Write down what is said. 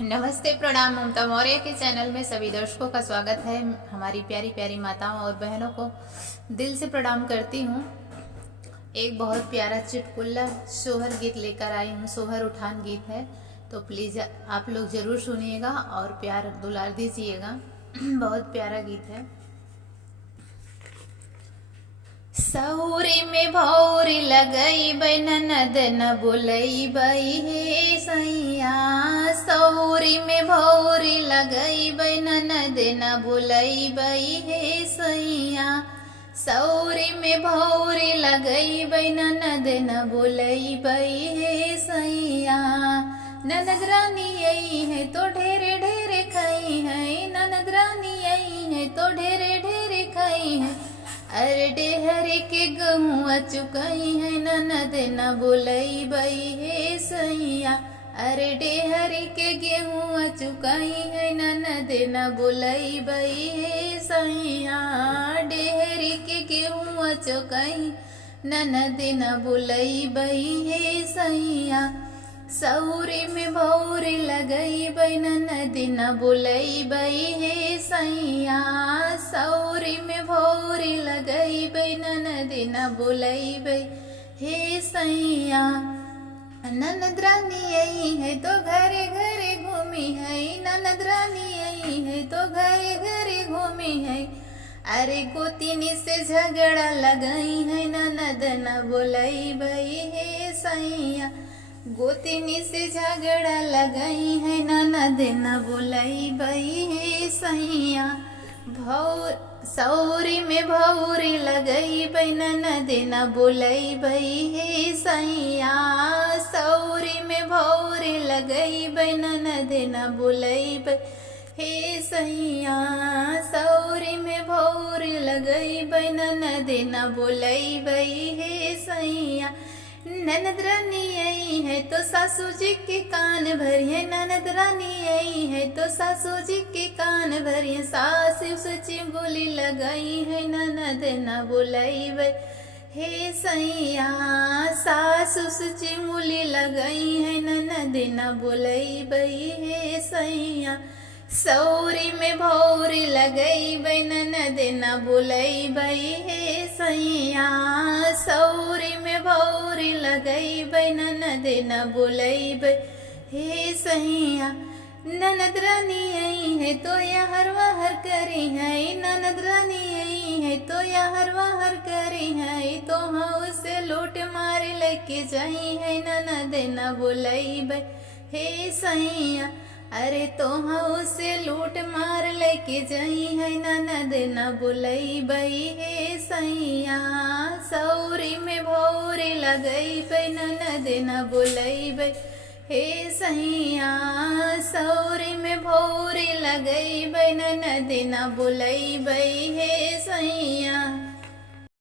नमस्ते, प्रणाम। ममता मौर्य के चैनल में सभी दर्शकों का स्वागत है। हमारी प्यारी प्यारी माताओं और बहनों को दिल से प्रणाम करती हूँ। एक बहुत प्यारा चुटकुला सोहर गीत लेकर आई हूँ। सोहर उठान गीत है, तो प्लीज़ आप लोग ज़रूर सुनिएगा और प्यार दुलार दीजिएगा। बहुत प्यारा गीत है। सौरी में भौरी लगई बै ननद न बोलई बई हे सैया। सौरी में भौरी लगई बै ननद न बोलई बई हे सैया। सौरी में भौरी लगई बै ननद न बोलई बई हे सैया। ननद रानी आई है तो ढेरे ढेरे खाई है। ननद रानी आई है तो ढेरे ढेरे खाई है। अरे डेहरी के गहुआ चुकई है ननद न बोलई बई हे सैया। अरे डेहरी के गेहुआ चुकई है ननद न बोलई बई हे सैया। डेहरी के गेहुआ चुकई ननद न बोलई बई हे सैया। सौरी में भौरी लगई बै ननद न बोलई बई हे सैया। सौरी में भौरी लगई बै ननद न बोलई बई हे सैया। ननद रानी आई है तो घरे घरे घूमी है। ननद रानी आई है तो घरे घरे घूमी है। अरे गोतिनी से झगड़ा लगई है ननद न बोलई बई हे सैया। गोतिनी से झगड़ा लगई है ननद न बोलई बई हे सैया। सौरी में भौरी लगई बै ननद न बोलई बई हे सैया। सौरी में भौरी लगई बै ननद न बोलई बई हे सैया। सौरी में भौरी लगई बै ननद न बोलई बई हे सैया। ननद रानी आई है तो सासू जी के कान भरिए। ननद रानी आई है तो सासू जी के कान भरिए। सासू सची बोली लगई है ननद न बोलई बई हे सैया। सासू सची बोली लगई है ननद न बोलई बई हे सैया। सौरी में भौरी लगई बै ननद न बोलई बई हे सैया। सौरी में भौरी लगई बै ननद न बोलई बई हे सैया। ननद रानी आई है तो यहर वहर करी है। ननद रानी आई है तो यहर वहर करी है। तो हाँ से लोट मारे लेके जाई है ननद न बोलई बई हे सैया। अरे तो हाँ से लूट मार लेके जाई है ननद न बोलई बई हे सैया। सौरी में भौरी लगई बै ननद न बोलई बई हे सैया। सौरी में भौरी लगई बै ननद न बोलई बई हे सैया।